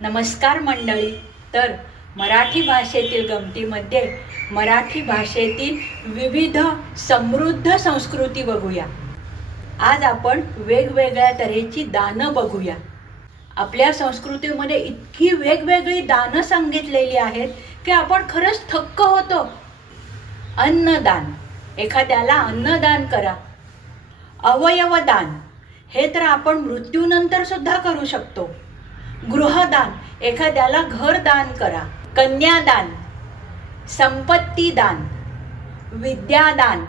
नमस्कार मंडळी. तर मराठी भाषेतील गमतीमध्ये मराठी भाषेतील विविध समृद्ध संस्कृती बघूया. आज आपण वेगवेगळ्या तऱ्हेची दानं बघूया. आपल्या संस्कृतीमध्ये इतकी वेगवेगळी दानं सांगितलेली आहेत की आपण खरंच थक्क होतो. अन्नदान, एखाद्याला अन्नदान करा. अवयवदान, हे तर आपण मृत्यूनंतर सुद्धा करू शकतो. गृहदान, एखाद्याला घर दान करा. कन्यादान, संपत्ती दान, विद्यादान,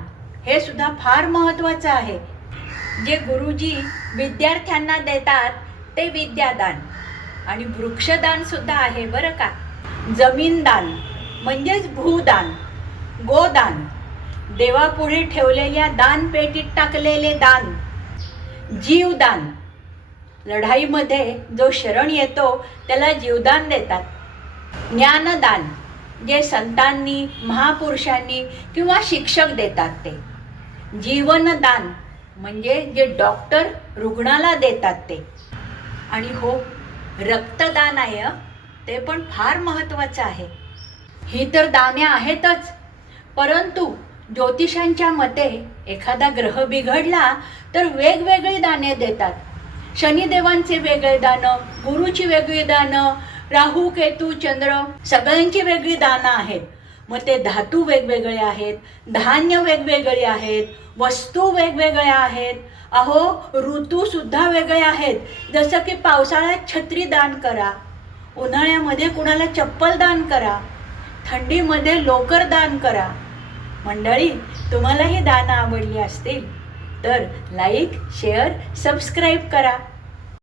हे सुद्धा फार महत्त्वाचं आहे. जे गुरुजी विद्यार्थ्यांना देतात ते विद्यादान. आणि वृक्षदान सुद्धा आहे बरं का. जमीनदान म्हणजेच भूदान. गोदान, देवापुढे ठेवलेल्या दानपेटीत टाकलेले दान. जीवदान, लढाईमध्ये जो शरण येतो त्याला जीवदान देतात. ज्ञानदान, जे संतांनी, महापुरुषांनी किंवा शिक्षक देतात ते. जीवनदान, म्हणजे जे डॉक्टर रुग्णाला देतात ते. आणि हो, रक्तदान आहे, ते पण फार महत्त्वाचं आहे. ही तर दाने आहेतच, परंतु ज्योतिषांच्या मते एखादा ग्रह बिघडला तर वेगवेगळी दाने देतात. शनिदेवांचे वेगळे दानं, गुरुची वेगळी दानं, राहू केतू चंद्र सगळ्यांची वेगळी दानं आहेत. मग ते धातू वेगवेगळे आहेत, धान्य वेगवेगळे आहेत, वस्तू वेगवेगळ्या आहेत. अहो, ऋतूसुद्धा वेगळे आहेत. जसं की पावसाळ्यात छत्री दान करा, उन्हाळ्यामध्ये कुणाला चप्पल दान करा, थंडीमध्ये लोकर दान करा. मंडळी, तुम्हाला ही दानं आवडली असतील तर लाईक, शेअर, सबस्क्राईब करा.